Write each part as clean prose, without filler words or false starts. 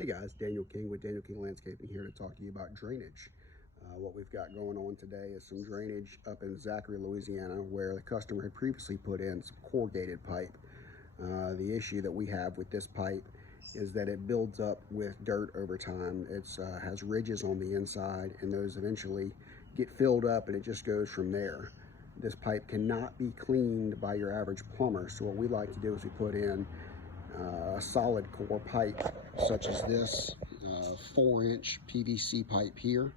Hey guys, Daniel King with Daniel King Landscaping here to talk to you about drainage. What we've got going on today is some drainage up in Zachary, Louisiana, where the customer had previously put in some corrugated pipe. The issue that we have with this pipe is that it builds up with dirt over time. It has ridges on the inside, and those eventually get filled up, and it just goes from there. This pipe cannot be cleaned by your average plumber, so what we like to do is we put in a solid core pipe such as this 4-inch PVC pipe here.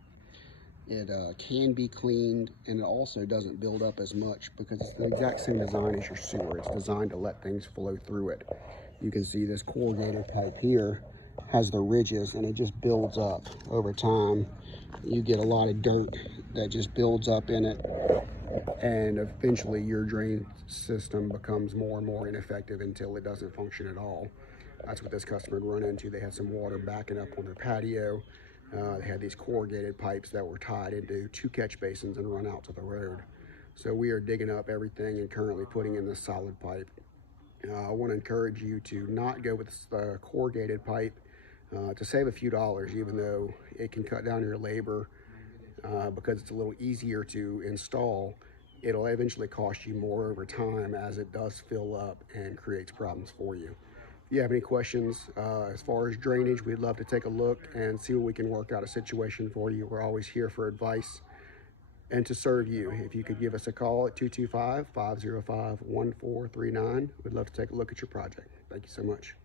It can be cleaned, and it also doesn't build up as much because it's the exact same design as your sewer. It's designed to let things flow through it. You can see this corrugated pipe here has the ridges, and it just builds up over time. You get a lot of dirt that just builds up in it, and eventually your drain system becomes more and more ineffective until it doesn't function at all. That's what this customer had run into. They had some water backing up on their patio. They had these corrugated pipes that were tied into 2 catch basins and run out to the road. So we are digging up everything and currently putting in this solid pipe. I want to encourage you to not go with the corrugated pipe to save a few dollars, even though it can cut down your labor because it's a little easier to install. It'll eventually cost you more over time as it does fill up and creates problems for you. If you have any questions as far as drainage, we'd love to take a look and see what we can work out a situation for you. We're always here for advice and to serve you. If you could give us a call at 225-505-1439, we'd love to take a look at your project. Thank you so much.